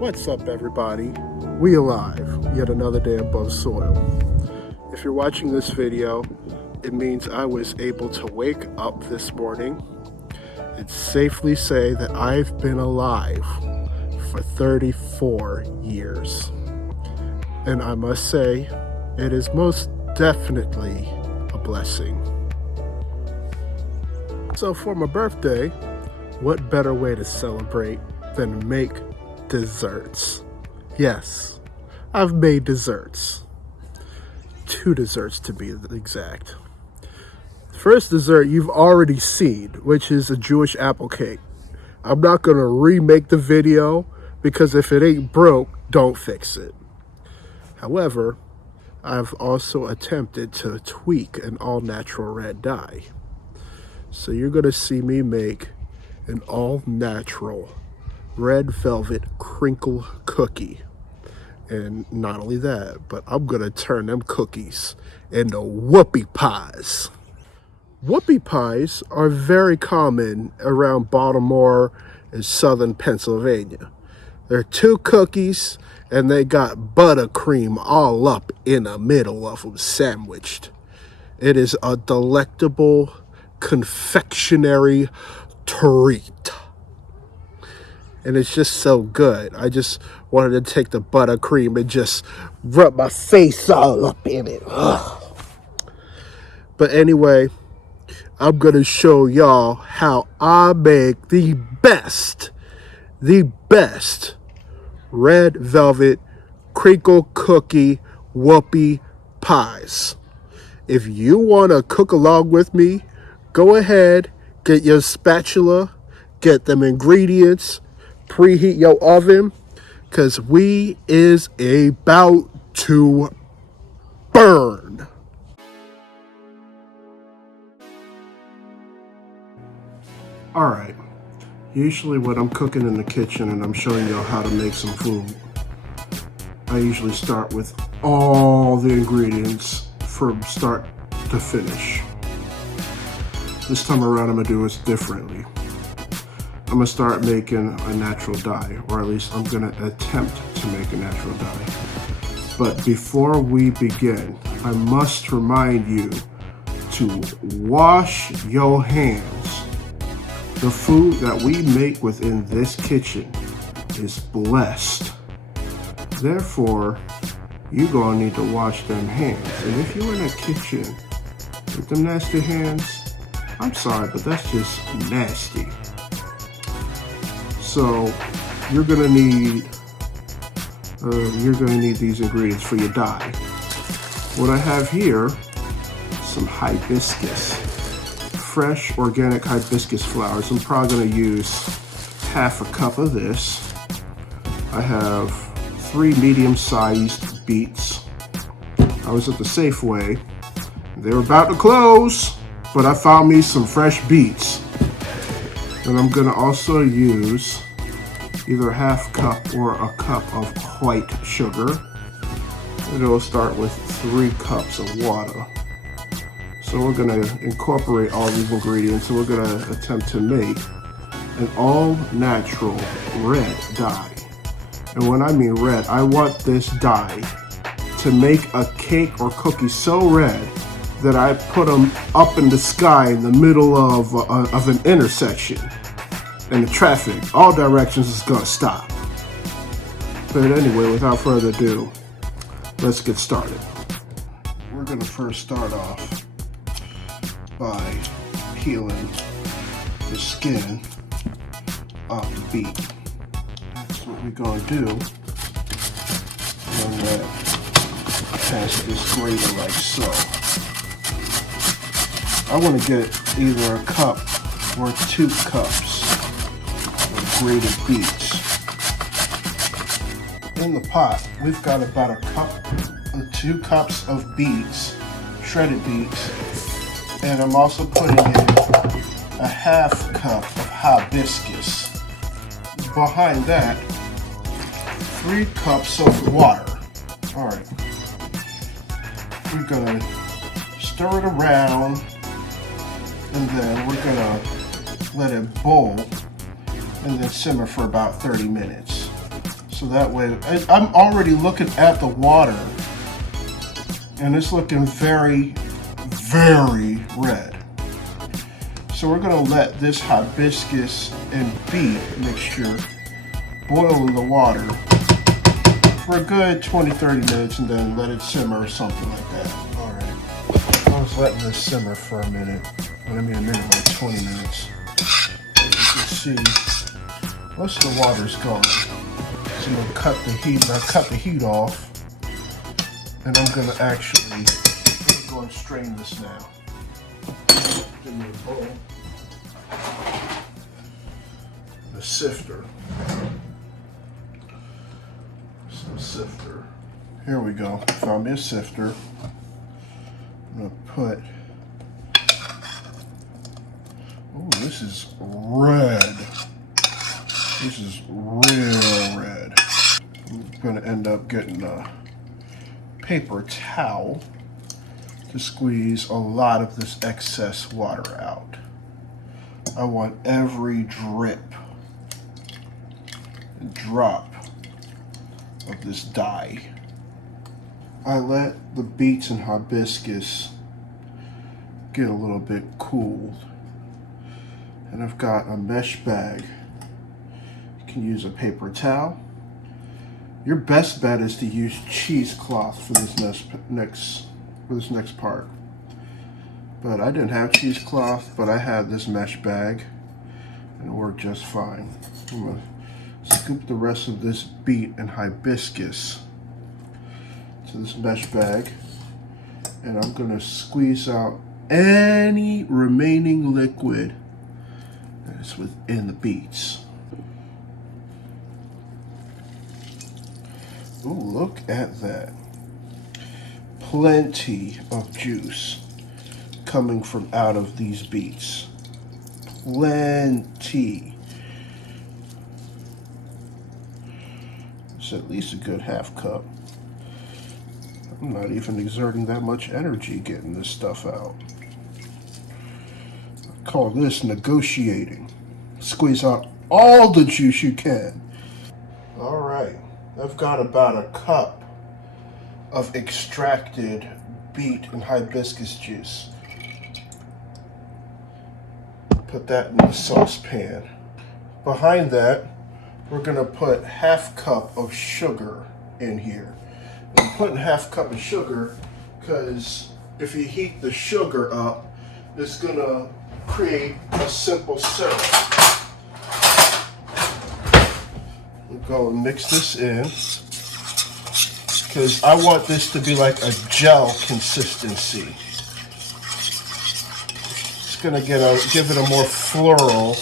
What's up, everybody? We alive, yet another day above soil. If you're watching this video, it means I was able to wake up this morning and safely say that I've been alive for 34 years. And I must say, it is most definitely a blessing. So for my birthday, what better way to celebrate than make desserts? Yes, I've made desserts. 2 desserts to be exact. First dessert you've already seen, which is a Jewish apple cake. I'm not going to remake the video because if it ain't broke, don't fix it. However, I've also attempted to tweak an all-natural red dye. So you're going to see me make an all-natural red velvet crinkle cookie. And not only that, but I'm going to turn them cookies into whoopie pies. Whoopie pies are very common around Baltimore and southern Pennsylvania. They're 2 cookies, and they got buttercream all up in the middle of them sandwiched. It is a delectable confectionary treat. And it's just so good. I just wanted to take the buttercream and just rub my face all up in it. Ugh. But anyway, I'm going to show y'all how I make the best red velvet crinkle cookie whoopie pies. If you want to cook along with me, go ahead, get your spatula, get them ingredients, preheat your oven, because we is about to burn. Alright, usually when I'm cooking in the kitchen and I'm showing y'all how to make some food, I usually start with all the ingredients from start to finish. This time around I'm going to do it differently. I'm going to start making a natural dye, or at least I'm going to attempt to make a natural dye. But before we begin, I must remind you to wash your hands. The food that we make within this kitchen is blessed. Therefore, you're going to need to wash them hands. And if you're in a kitchen with them nasty hands, I'm sorry, but that's just nasty. So you're gonna need these ingredients for your dye. What I have here, some hibiscus, fresh organic hibiscus flowers. I'm probably gonna use half a cup of this. I have 3 medium-sized beets. I was at the Safeway. They were about to close, but I found me some fresh beets. And I'm gonna also use either a half cup or a cup of white sugar. And it'll start with 3 cups of water. So we're gonna incorporate all these ingredients and we're gonna attempt to make an all-natural red dye. And when I mean red, I want this dye to make a cake or cookie so red that I put them up in the sky in the middle of an intersection, and the traffic, all directions, is gonna stop. But anyway, without further ado, let's get started. We're gonna first start off by peeling the skin off the beet. That's what we're gonna do. Run that past this grater like so. I want to get either a cup or 2 cups of grated beets. In the pot, we've got about a cup or 2 cups of beets, shredded beets, and I'm also putting in a half cup of hibiscus. Behind that, 3 cups of water. All right, we're gonna stir it around, and then we're gonna let it boil and then simmer for about 30 minutes. So that way, I'm already looking at the water, and it's looking very, very red. So we're gonna let this hibiscus and beet mixture boil in the water for a good 20-30 minutes and then let it simmer or something like that. All right, I was letting this simmer for a minute. When I mean a minute, like 20 minutes. As you can see, most of the water's gone. So I'm gonna cut the heat off, and I'm gonna actually go and strain this now. Give me a bowl. A sifter. Some sifter. Here we go. Found me a sifter. I'm gonna put. Oh, this is red. This is real red. I'm gonna end up getting a paper towel to squeeze a lot of this excess water out. I want every drip and drop of this dye. I let the beets and hibiscus get a little bit cooled, and I've got a mesh bag. You can use a paper towel. Your best bet is to use cheesecloth for this next part. But I didn't have cheesecloth, but I had this mesh bag, and it worked just fine. I'm gonna scoop the rest of this beet and hibiscus to this mesh bag, and I'm gonna squeeze out any remaining liquid that is within the beets. Ooh, look at that. Plenty of juice coming from out of these beets. Plenty. It's at least a good half cup. I'm not even exerting that much energy getting this stuff out. I call this negotiating. Squeeze out all the juice you can. All right, I've got about a cup of extracted beet and hibiscus juice. Put that in the saucepan. Behind that, we're gonna put half cup of sugar in here. I'm putting half cup of sugar because if you heat the sugar up, it's gonna create a simple syrup. We'll go and mix this in because I want this to be like a gel consistency. It's gonna give it a more floral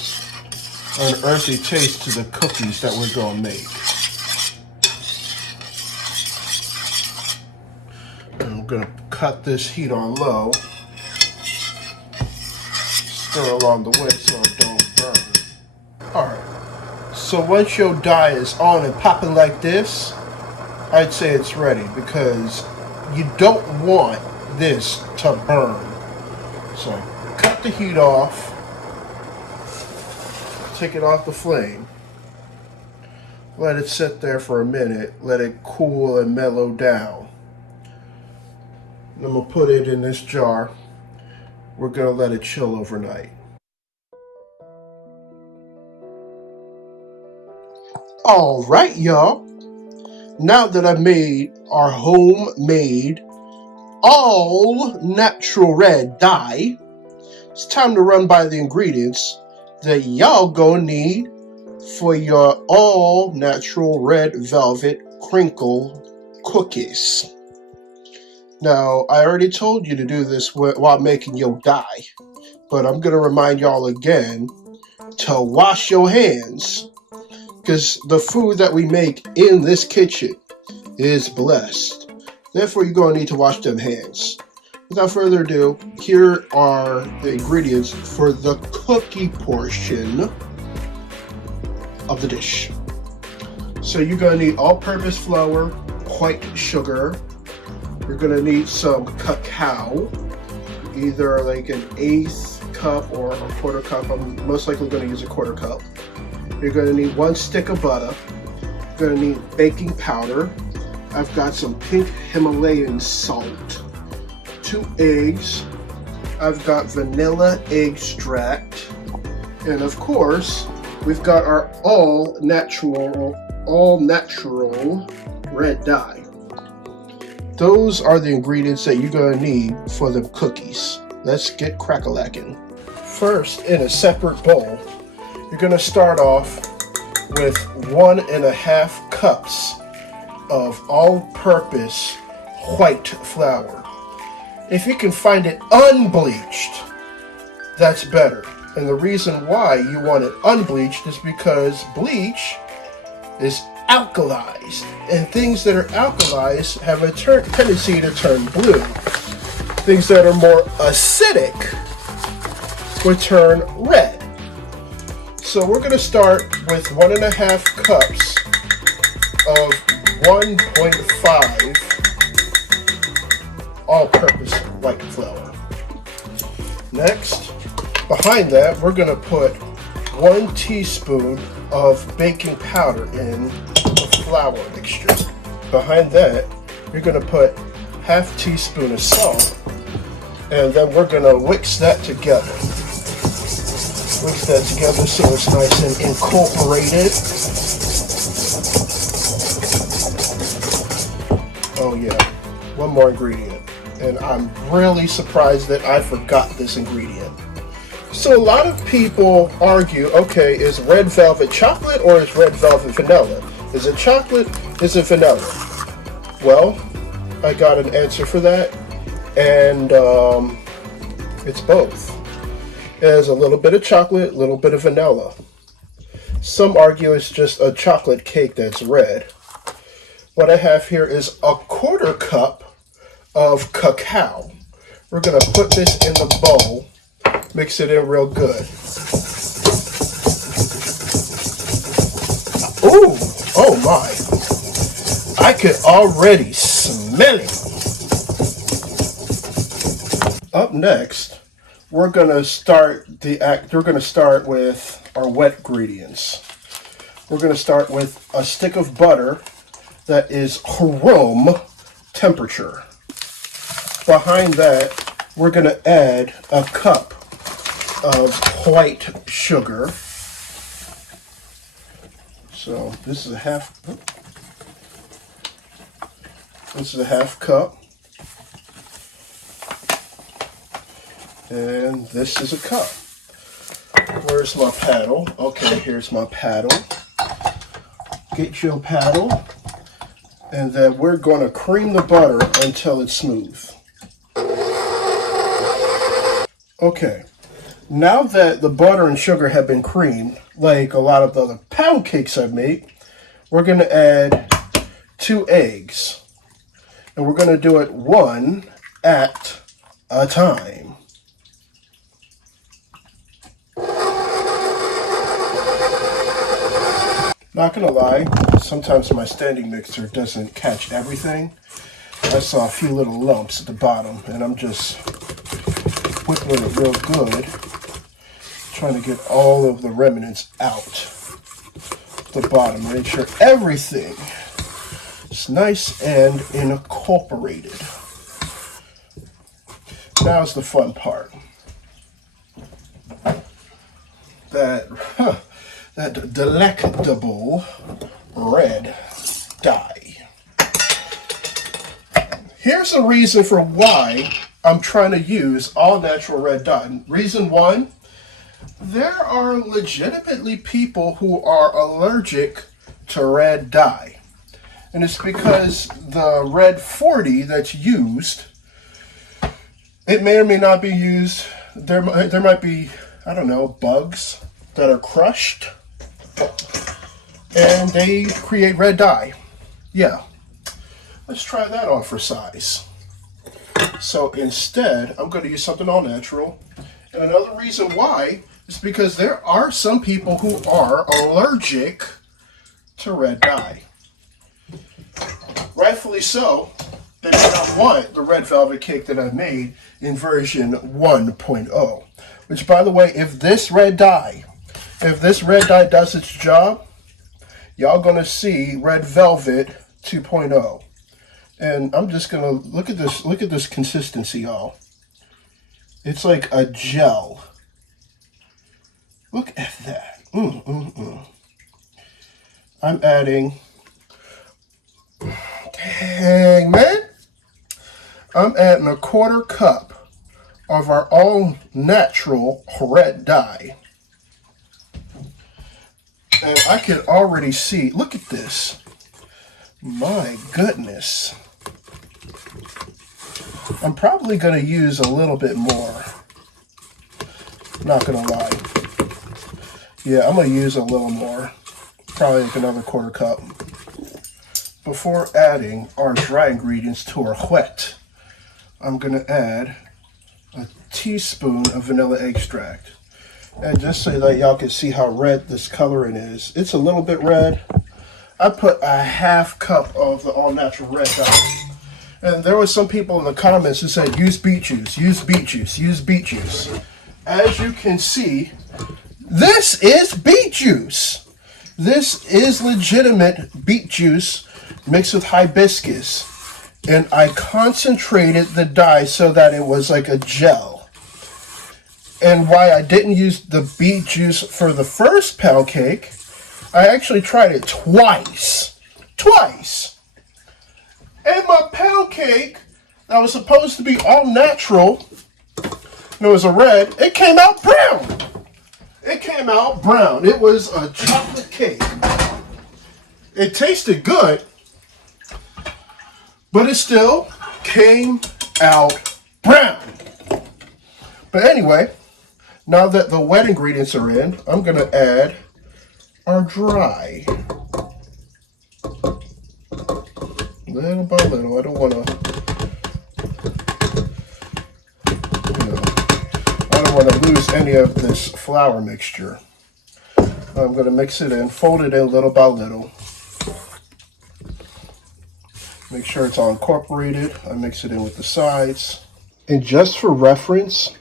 or an earthy taste to the cookies that we're gonna make. And I'm gonna cut this heat on low. Stir along the way so it don't burn. Alright, so once your dye is on and popping like this, I'd say it's ready because you don't want this to burn. So cut the heat off, take it off the flame, let it sit there for a minute, let it cool and mellow down. And I'm gonna put it in this jar. We're gonna let it chill overnight. All right, y'all. Now that I've made our homemade all natural red dye, it's time to run by the ingredients that y'all gonna need for your all natural red velvet crinkle cookies. Now, I already told you to do this while making your dye, but I'm gonna remind y'all again to wash your hands, because the food that we make in this kitchen is blessed. Therefore, you're going to need to wash them hands. Without further ado, here are the ingredients for the cookie portion of the dish. So you're going to need all-purpose flour, white sugar. You're going to need some cacao, either like an 1/8 cup or a 1/4 cup. I'm most likely going to use a 1/4 cup. You're going to need 1 stick of butter. Gonna need baking powder. I've got some pink Himalayan salt, 2 eggs. I've got vanilla extract, and of course, we've got our all natural red dye. Those are the ingredients that you're gonna need for the cookies. Let's get crack-a-lackin'. First, in a separate bowl, you're gonna start off with 1.5 cups of all-purpose white flour. If you can find it unbleached, that's better. And the reason why you want it unbleached is because bleach is alkalized, and things that are alkalized have a tendency to turn blue. Things that are more acidic would turn red. So we're going to start with 1.5 cups of 1.5 all-purpose white flour. Next, behind that, we're going to put 1 teaspoon of baking powder in the flour mixture. Behind that, you're going to put 1/2 teaspoon of salt, and then we're going to mix that together. Mix that together so it's nice and incorporated. Oh yeah, one more ingredient. And I'm really surprised that I forgot this ingredient. So a lot of people argue, okay, is red velvet chocolate or is red velvet vanilla? Is it chocolate? Is it vanilla? Well, I got an answer for that, and it's both. There's a little bit of chocolate, a little bit of vanilla. Some argue it's just a chocolate cake that's red. What I have here is 1/4 cup of cacao. We're going to put this in the bowl, mix it in real good. Ooh, oh my. I could already smell it. Up next, we're going to start with our wet ingredients. We're going to start with a stick of butter that is room temperature. Behind that, we're going to add 1 cup of white sugar. So this is a half cup. And this is a cup. Where's my paddle? Okay, here's my paddle. Get your paddle. And then we're going to cream the butter until it's smooth. Okay, now that the butter and sugar have been creamed, like a lot of the other pound cakes I've made, we're going to add 2 eggs. And we're going to do it 1 at a time. Not gonna lie, sometimes my standing mixer doesn't catch everything. I saw a few little lumps at the bottom, and I'm just whipping it real good, trying to get all of the remnants out the bottom, make sure everything is nice and incorporated. Now's the fun part. That delectable red dye. Here's the reason for why I'm trying to use all natural red dye. Reason 1, there are legitimately people who are allergic to red dye. And it's because the red 40 that's used, it may or may not be used. There might be, I don't know, bugs that are crushed and they create red dye. Yeah, let's try that on for size. So instead, I'm going to use something all natural. And another reason why is because there are some people who are allergic to red dye. Rightfully so, they may not want the red velvet cake that I made in version 1.0. Which, by the way, if this red dye does its job, y'all gonna see Red Velvet 2.0. And I'm just gonna look at this consistency, y'all. It's like a gel. Look at that. I'm adding, dang man, I'm adding a 1/4 cup of our all natural red dye. And I can already see, look at this. My goodness. I'm probably going to use a little bit more. Not going to lie. Yeah, I'm going to use a little more. Probably like another 1/4 cup. Before adding our dry ingredients to our wet, I'm going to add a teaspoon of vanilla extract. And just so that y'all can see how red this coloring is, it's a little bit red. I put a 1/2 cup of the all-natural red dye. And there were some people in the comments who said, use beet juice, use beet juice, use beet juice. As you can see, this is beet juice. This is legitimate beet juice mixed with hibiscus. And I concentrated the dye so that it was like a gel. And why I didn't use the beet juice for the first pound cake, I actually tried it twice. And my pound cake that was supposed to be all natural, and it was a red, it came out brown. It came out brown. It was a chocolate cake. It tasted good, but it still came out brown. But anyway, now that the wet ingredients are in, I'm going to add our dry. Little by little. I don't want to, I don't want to lose any of this flour mixture. I'm going to mix it in, fold it in little by little. Make sure it's all incorporated. I mix it in with the sides. And just for reference,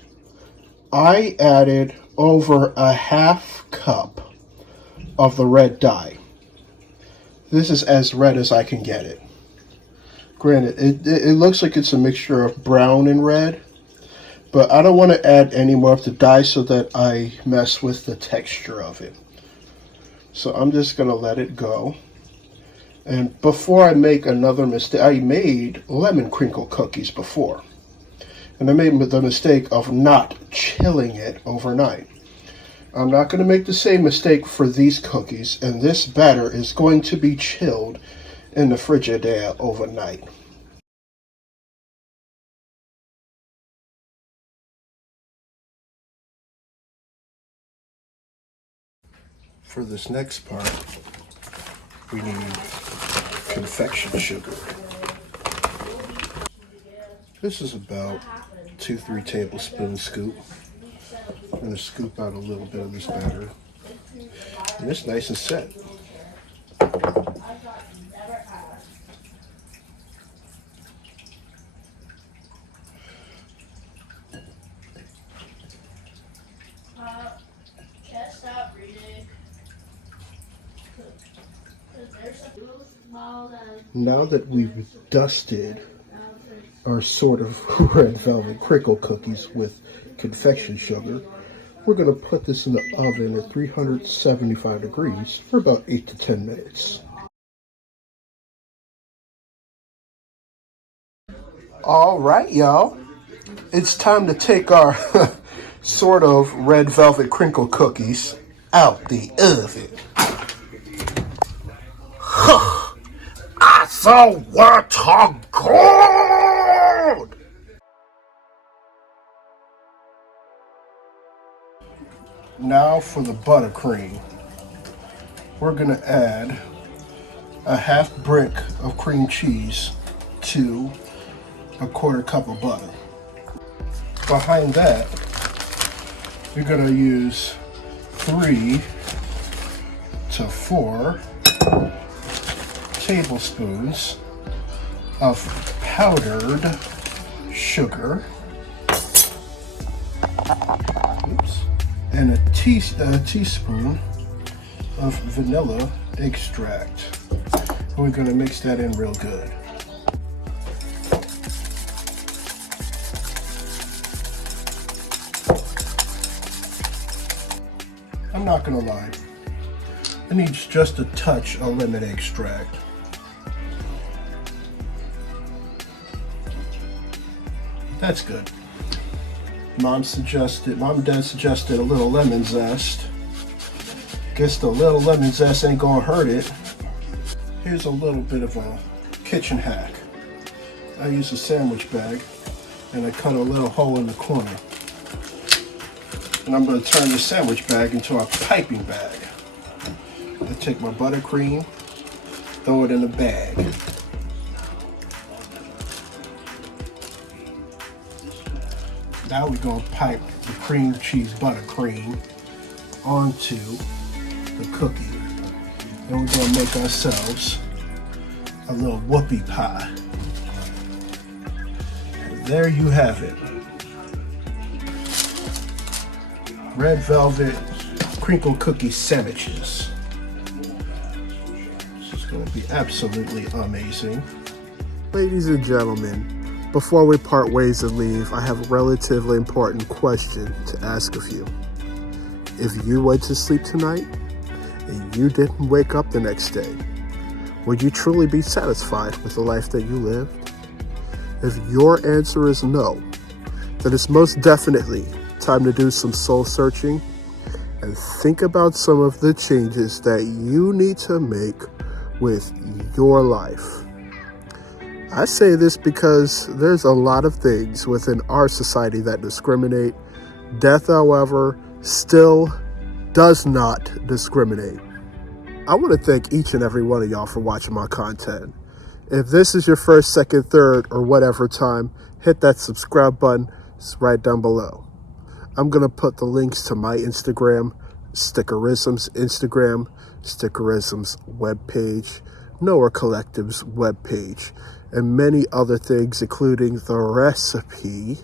I added over a 1/2 cup of the red dye. This is as red as I can get it. Granted, it looks like it's a mixture of brown and red, but I don't want to add any more of the dye so that I mess with the texture of it. So I'm just going to let it go. And before I make another mistake, I made lemon crinkle cookies before. And I made the mistake of not chilling it overnight. I'm not going to make the same mistake for these cookies, and this batter is going to be chilled in the Frigidaire overnight. For this next part, we need confection sugar. This is about 2-3 tablespoon scoop. I'm going to scoop out a little bit of this batter. And it's nice and set. Now that we've dusted our sort of red velvet crinkle cookies with confection sugar, we're going to put this in the oven at 375 degrees for about 8 to 10 minutes. All right, y'all. It's time to take our sort of red velvet crinkle cookies out the oven. I swear to God! Now for the buttercream. We're going to add a 1/2 brick of cream cheese to a 1/4 cup of butter. Behind that, you're going to use 3 to 4 tablespoons of powdered sugar. Oops. And a teaspoon of vanilla extract. And we're going to mix that in real good. I'm not going to lie. It needs just a touch of lemon extract. That's good. Mom and Dad suggested a little lemon zest. Guess the little lemon zest ain't gonna hurt it. Here's a little bit of a kitchen hack. I use a sandwich bag and I cut a little hole in the corner. And I'm gonna turn the sandwich bag into a piping bag. I take my buttercream, throw it in a bag. Now we're going to pipe the cream cheese buttercream onto the cookie. Then we're going to make ourselves a little whoopie pie. And there you have it. Red velvet crinkle cookie sandwiches. This is going to be absolutely amazing. Ladies and gentlemen, before we part ways and leave, I have a relatively important question to ask of you. If you went to sleep tonight and you didn't wake up the next day, would you truly be satisfied with the life that you lived? If your answer is no, then it's most definitely time to do some soul searching and think about some of the changes that you need to make with your life. I say this because there's a lot of things within our society that discriminate. Death, however, still does not discriminate. I want to thank each and every one of y'all for watching my content. If this is your first, second, third, or whatever time, hit that subscribe button. It's right down below. I'm going to put the links to my Instagram, Stickerism's Instagram, Stickerism's webpage, Noah Collective's webpage, and many other things, including the recipe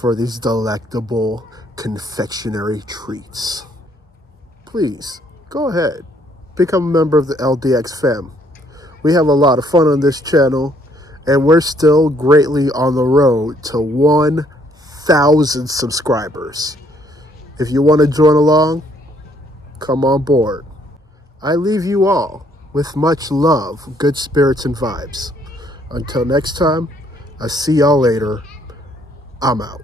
for these delectable confectionary treats. Please, go ahead. Become a member of the LDX fam. We have a lot of fun on this channel, and we're still greatly on the road to 1,000 subscribers. If you want to join along, come on board. I leave you all with much love, good spirits, and vibes. Until next time, I'll see y'all later. I'm out.